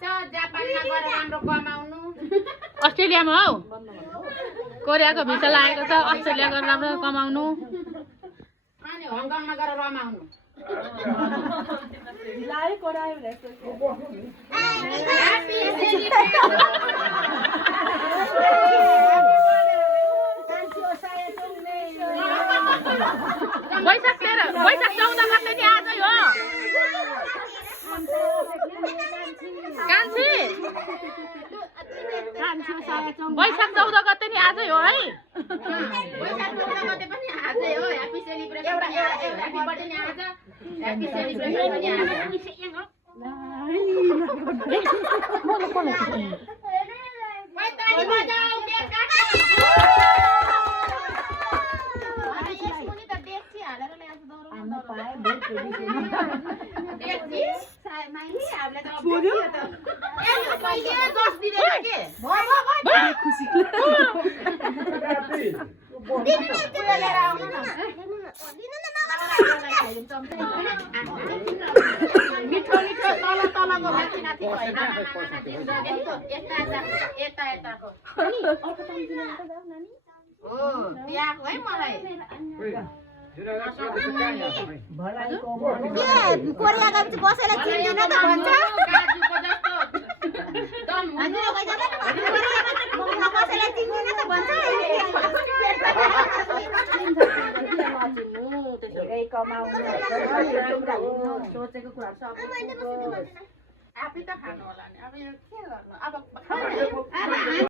छ जापानमा गएर राम्रो कमाउनु अस्ट्रेलियामा हौ कोरियाको भिसा लागेको छ अस्ट्रेलिया गएर राम्रो कमाउनु अनि हङकङमा गएर रमाउनु लाई कोरायो भने वैशाख 14 गते नि आजै हो कान्छी वैशाख 14 गते नि आजै हो है वैशाख 14 गते पनि आजै हो ह्यापी सेलिब्रेसन ह्यापी बर्थडे नि आज ह्यापी सेलिब्रेसन पनि आज ताली बजाऊ केक काट्नु अनि यसमुनि त डेक्ची हालेर ल्याएको दौरो पाए बहुत डेक्ची साय माइनी हामीले त बोल्यो त ए पहिले जस दिदैन के भ खुसी मिठो मिठो तल तलको माथि माथि होइन यता यताको हो त्यहाँको है मलाई कोरिया गएपछि कसैलाई चिन्दैन त भन्छ गाजुको जस्तो कसैलाई चिन्दैन त भन्छ धेरै कमाउनु सोचेको कुरा सब आफै त खानु होला नि अब के गर्नु अब